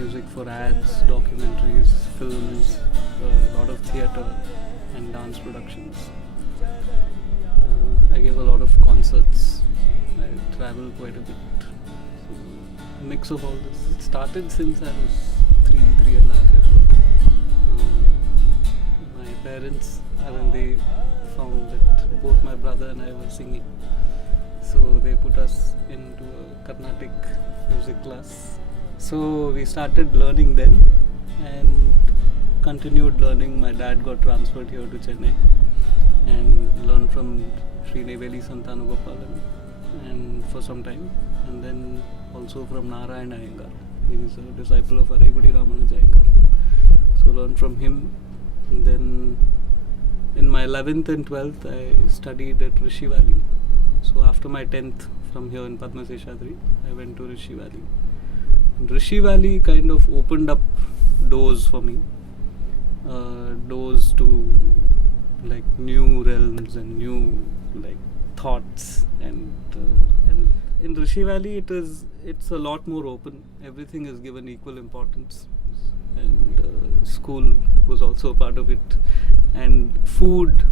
music for ads, documentaries, films, a lot of theatre and dance productions. I gave a lot of concerts. I travel quite a bit. So, a mix of all this. It started since I was 3.5 years old. My parents, when they found that both my brother and I were singing, so they put us into a Carnatic music class. So we started learning then and continued learning. My dad got transferred here to Chennai and learned from Sri Neveli Santanagopalan and for some time, and then also from Narayana Iyengar. He is a disciple of Araigudi Ramanujaya Iyengar. So learned from him, and then in my 11th and 12th I studied at Rishi Valley. So after my 10th from here in Padma Seshadri, I went to Rishi Valley. And Rishi Valley kind of opened up doors for me, doors to like new realms and new like thoughts, and in Rishi Valley it's a lot more open. Everything is given equal importance, and school was also a part of it, and food,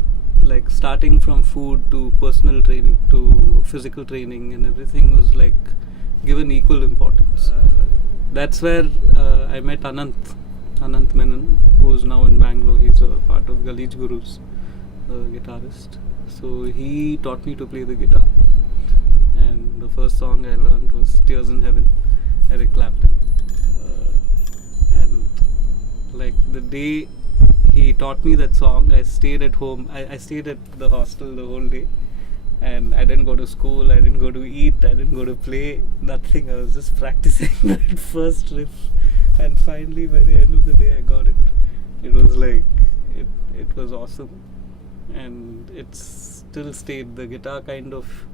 like starting from food to personal training to physical training, and everything was like given equal importance. That's where I met Anant Menon, who is now in Bangalore. He's a part of Galij Gurus, a guitarist. So he taught me to play the guitar, and the first song I learned was Tears in Heaven, Eric Clapton. And like the day he taught me that song, I stayed at home. I stayed at the hostel the whole day, and I didn't go to school, I didn't go to eat, I didn't go to play, nothing. I was just practicing that first riff, and finally by the end of the day I got it. It was like, it was awesome, and it's still stayed. The guitar kind of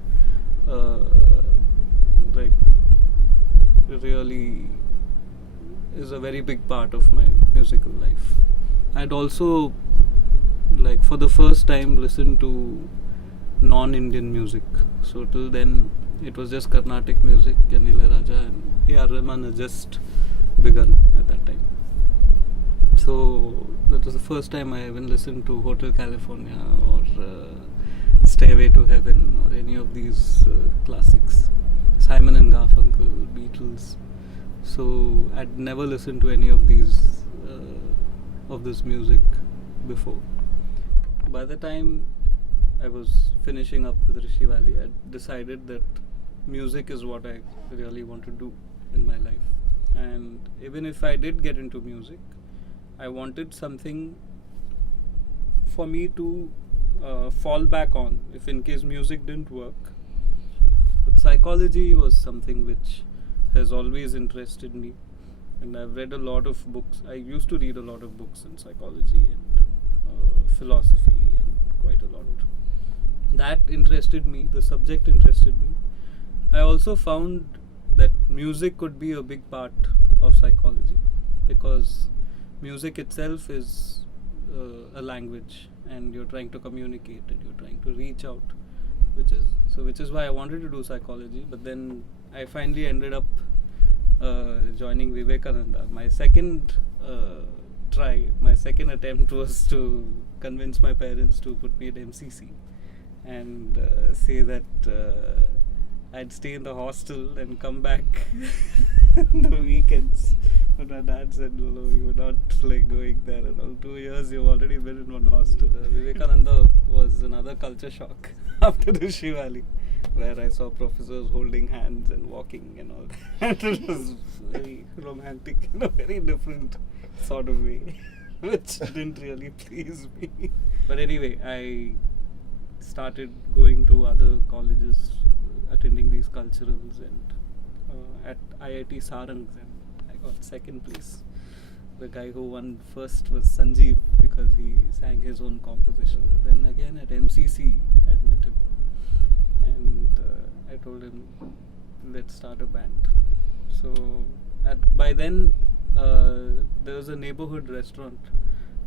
like really is a very big part of my musical life. I'd also like for the first time listened to non-Indian music. So till then it was just Carnatic music, and Ilayaraja and A.R. Rahman had just begun at that time. So that was the first time I even listened to Hotel California or Stairway to Heaven or any of these classics, Simon and Garfunkel, Beatles. So I'd never listened to any of these of this music before. By the time I was finishing up with Rishi Valley, I decided that music is what I really want to do in my life. And even if I did get into music, I wanted something for me to fall back on if in case music didn't work. But psychology was something which has always interested me, and I've read a lot of books. I used to read a lot of books in psychology and philosophy, and quite a lot. That interested me, the subject interested me. I also found that music could be a big part of psychology, because music itself is a language, and you're trying to communicate and you're trying to reach out, which is why I wanted to do psychology. But then I finally ended up joining Vivekananda. My second attempt was to convince my parents to put me at MCC and say that I'd stay in the hostel and come back on the weekends. But my dad said, no, you're not like going there at all. 2 years you've already been in one hostel. Vivekananda was another culture shock after Rishi Valley, where I saw professors holding hands and walking and all that. It was very romantic in a very different sort of way, which didn't really please me. But anyway, I started going to other colleges, attending these culturals, and at IIT Sarang, and I got second place. The guy who won first was Sanjeev, because he sang his own composition. Then again at MCC I met him, and I told him, let's start a band. So by then there was a neighborhood restaurant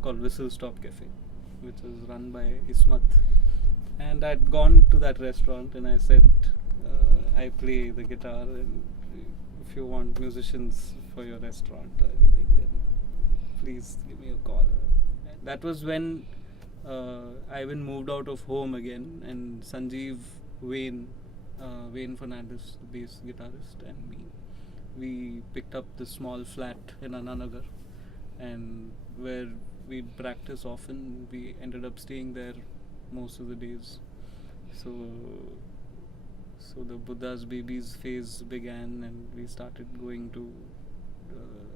called Whistle Stop Cafe, which was run by Ismat, and I'd gone to that restaurant and I said, I play the guitar, and if you want musicians for your restaurant or anything, then please give me a call. That was when Ivan moved out of home again, and Sanjeev, Wayne Fernandez, the bass guitarist, and me, we picked up this small flat in Ananagar, and where we'd practice often. We ended up staying there most of the days. So the Buddha's Babies phase began, and we started going to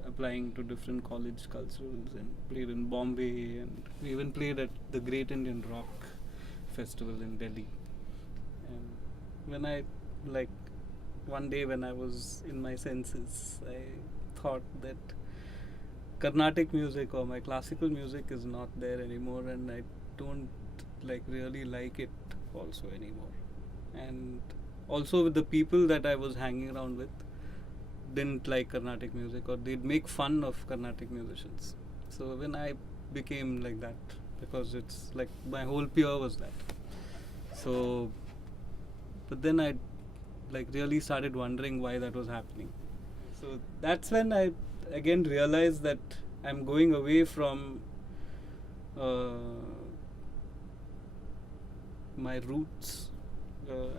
applying to different college culturals, and played in Bombay, and we even played at the Great Indian Rock Festival in Delhi. And when I, like, one day when I was in my senses, I thought that Carnatic music or my classical music is not there anymore, and I don't really like it also anymore. And also with the people that I was hanging around with didn't like Carnatic music, or they'd make fun of Carnatic musicians. So when I became like that, because it's like my whole peer was that. So, but then I really started wondering why that was happening. So that's when I again realized that I'm going away from my roots.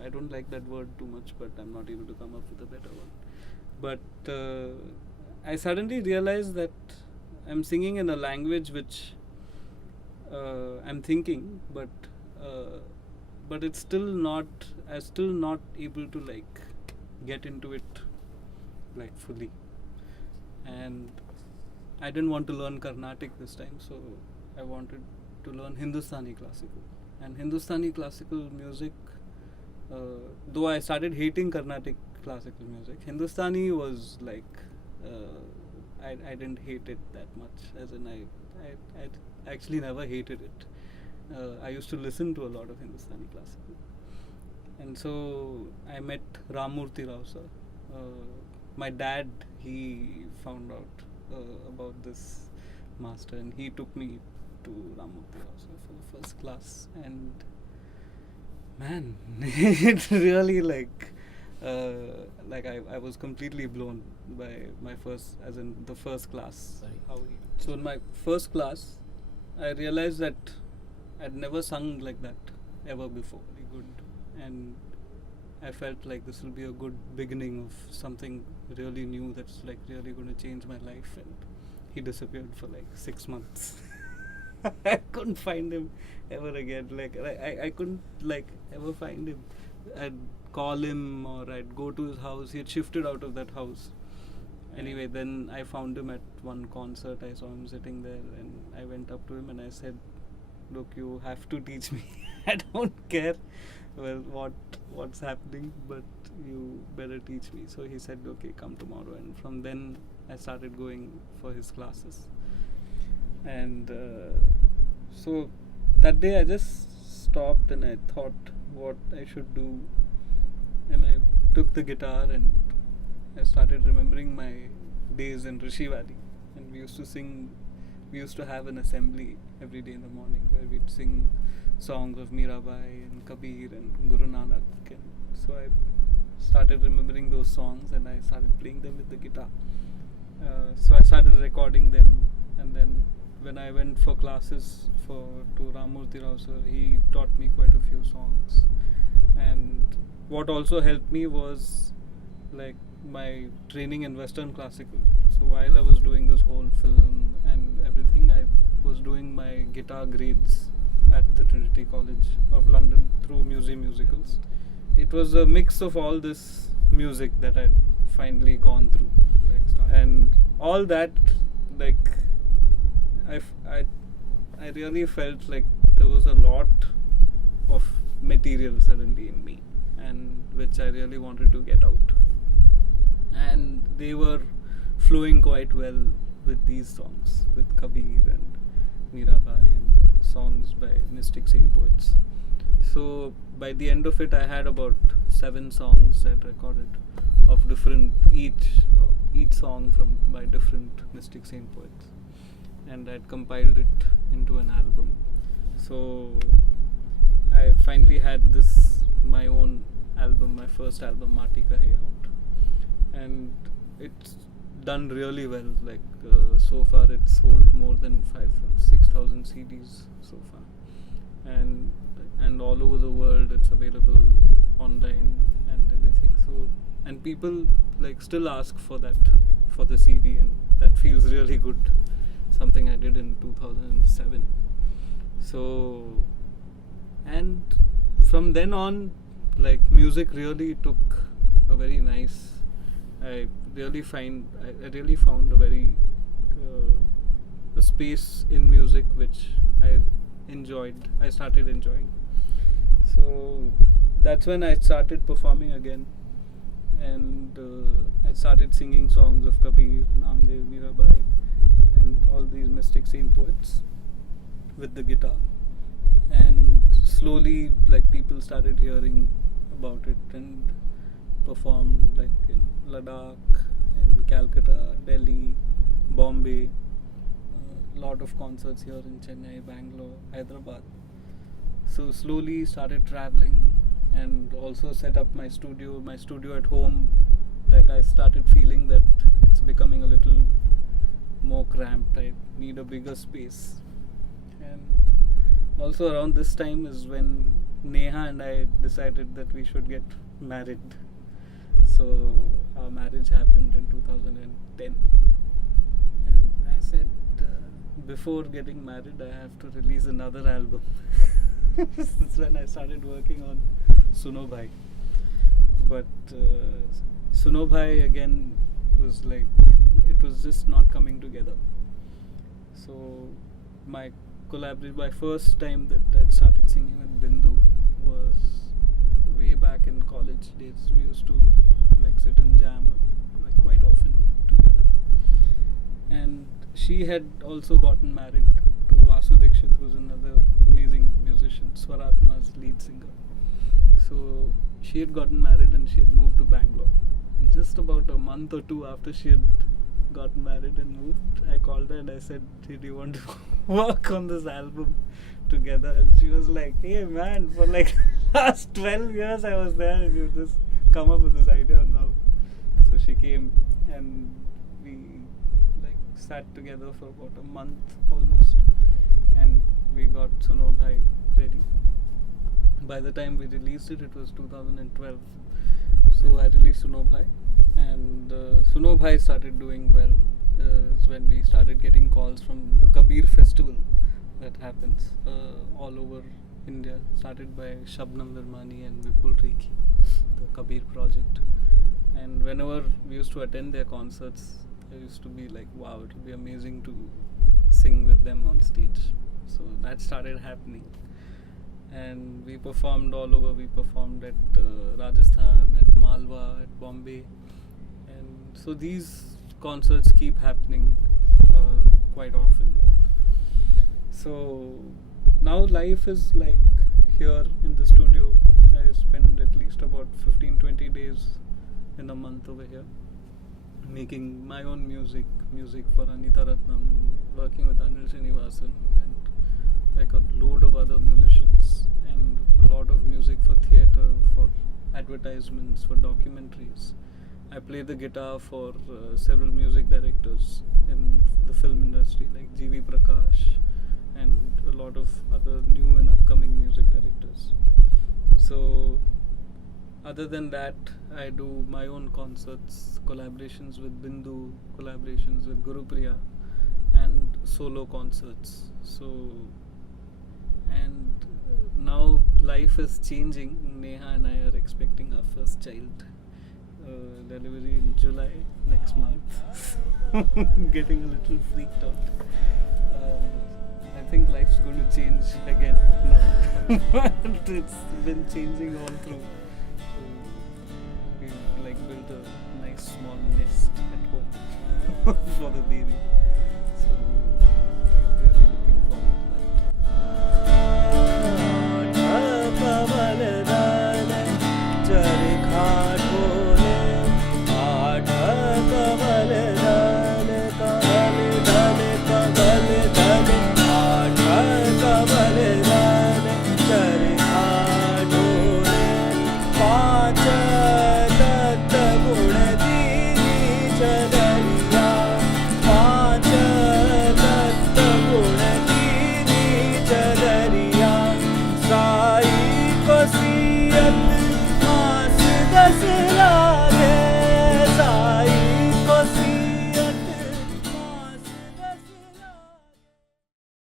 I don't like that word too much, but I'm not able to come up with a better one. But I suddenly realized that I'm singing in a language which I'm thinking, but it's still not. I'm still not able to get into it fully. And I didn't want to learn Carnatic this time, so I wanted to learn Hindustani classical. And Hindustani classical music, though I started hating Carnatic classical music, Hindustani was I didn't hate it that much. As in, I actually never hated it. I used to listen to a lot of Hindustani classical. And so I met Ramurthy Rao sir. My dad, he found out about this master, and he took me to Ramurthy Rao sir for the first class. And man, it really I was completely blown by my first, as in the first class. So in my first class, I realized that I'd never sung like that ever before, very good. And I felt like this will be a good beginning of something really new that's really going to change my life. And he disappeared for 6 months. I couldn't find him ever again. I couldn't ever find him. I'd call him or I'd go to his house. He had shifted out of that house. Anyway, then I found him at one concert. I saw him sitting there, and I went up to him and I said, "Look, you have to teach me. I don't care what's happening, but you better teach me." So he said, "Okay, come tomorrow." And from then I started going for his classes. And so that day I just stopped and I thought what I should do. And I took the guitar and I started remembering my days in Rishi Valley. And we used to have an assembly every day in the morning where we'd sing songs of Mirabai and Kabir and Guru Nanak. And so I started remembering those songs and I started playing them with the guitar. So I started recording them, and then when I went for classes to Ramurthy Rao sir, he taught me quite a few songs. And what also helped me was my training in Western classical. So while I was doing this whole film and everything, I was doing my guitar grades at the Trinity College of London through Museum Musicals. It was a mix of all this music that I'd finally gone through, and all that I really felt like there was a lot of material suddenly in me, and which I really wanted to get out. And they were flowing quite well with these songs, with Kabir and Mirabai and songs by mystic saint poets. So by the end of it, I had about 7 songs I'd recorded of different, each song by different mystic saint poets, and I'd compiled it into an album. So I finally had my own album, my first album, Mati Kahe, out, and it's done really well. Like so far, it's sold more than 6,000 CDs so far, and all over the world, it's available online and everything. So, and people like still ask for the CD, and that feels really good. Something I did in 2007. So, and from then on, like music really took a very nice. I really found a very a space in music which I enjoyed. I started enjoying. So that's when I started performing again, and I started singing songs of Kabir, Namdev, Mirabai, and all these mystic saint poets with the guitar. And slowly, like, people started hearing about it and performed like in Ladakh, in Calcutta, Delhi, Bombay, lot of concerts here in Chennai, Bangalore, Hyderabad. So slowly started traveling and also set up my studio at home. Like, I started feeling that it's becoming a little more cramped. I need a bigger space. And also around this time is when Neha and I decided that we should get married. So our marriage happened in 2010, and I said before getting married I have to release another album. That's when I started working on Suno Bhai. But Suno Bhai again was like, it was just not coming together. So my first time that I'd started singing with Bindu was way back in college days. We used to like sit and jam like quite often together. And she had also gotten married to Vasu Dixit, who's another amazing musician, Swaratma's lead singer. So she had gotten married and she had moved to Bangalore. And just about a month or two after she had gotten married and moved, I called her and I said, hey, do you want to work on this album together? And she was like, hey man, for like last 12 years I was there and you just come up with this idea now. So she came and we like sat together for about a month almost, and we got Suno Bhai ready. By the time we released it, it was 2012. So I released Suno Bhai, and Suno Bhai started doing well. When we started getting calls from the Kabir festival that happens all over India, started by Shabnam Virmani and Vipul Rekhi, the Kabir project. And whenever we used to attend their concerts, I used to be like, wow, it would be amazing to sing with them on stage. So that started happening. And we performed all over. We performed at Rajasthan, at Malwa, at Bombay. And so these concerts keep happening quite often. So now life is like here in the studio. I spend at least about 15-20 days in a month over here making my own music for Anita Ratnam, working with Anil Srinivasan and like a load of other musicians, and a lot of music for theatre, for advertisements, for documentaries. I play the guitar for several music directors in the film industry like G.V. Prakash and a lot of other new and upcoming music directors. So other than that, I do my own concerts, collaborations with Bindu, collaborations with Gurupriya, and solo concerts. So, and now life is changing. Neha and I are expecting our first child. Delivery in July next month. Getting a little freaked out. I think life's going to change again now. But it's been changing all through. We've like built a nice small nest at home for the baby.